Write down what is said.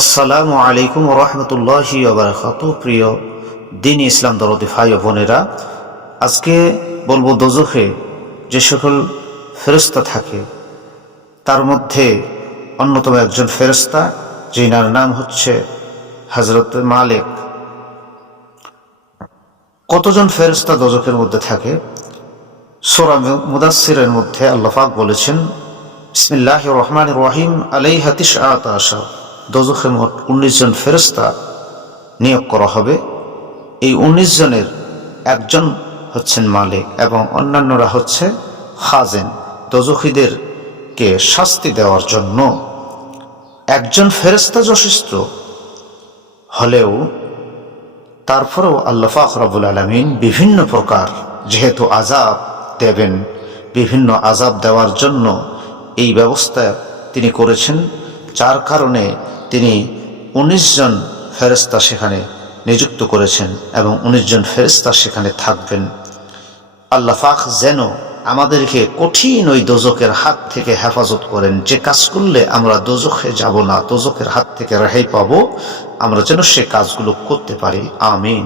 আসসালামু আলাইকুম রহমতুল্লাহি ওবারাকাতুহু। প্রিয় দিন ইসলাম দরদি ভাই ও বোনেরা, আজকে বলবো দোজখে যে সকল ফেরেশতা থাকে তার মধ্যে অন্যতম একজন ফেরেশতা, যিনার নাম হচ্ছে হযরত মালিক। কতজন ফেরেশতা দোজখের মধ্যে থাকে? সূরা মুদাসসিরের মধ্যে আল্লাহ পাক বলেছেন, বিসমিল্লাহির রহমানির রহিম, আলাইহা তিসআতা আশার। দোজখে মোট 19 জন ফেরেশতা নিয়োগ করা হবে। এই 19 জনের একজন হচ্ছেন মালিক এবং অন্যান্যরা হচ্ছে খাজেন। দোজখীদেরকে শাস্তি দেওয়ার জন্য একজন ফেরেশতা যথেষ্ট হলেও তারপরেও আল্লাহ পাক রব্বুল আলামিন বিভিন্ন প্রকার যেহেতু আযাব দেবেন, বিভিন্ন আযাব দেওয়ার জন্য এই ব্যবস্থা তিনি করেছেন, যার কারণে তিনি 19 জন ফেরেশতা সেখানে নিযুক্ত করেছেন এবং 19 জন ফেরেশতা সেখানে থাকবেন। আল্লাহ পাক যেন আমাদেরকে কঠিন ওই দোজখের হাত থেকে হেফাজত করেন। যে কাজ করলে আমরা দোজখে যাব না, দোজখের হাত থেকে রেহাই পাবো, আমরা যেন সে কাজগুলো করতে পারি। আমিন।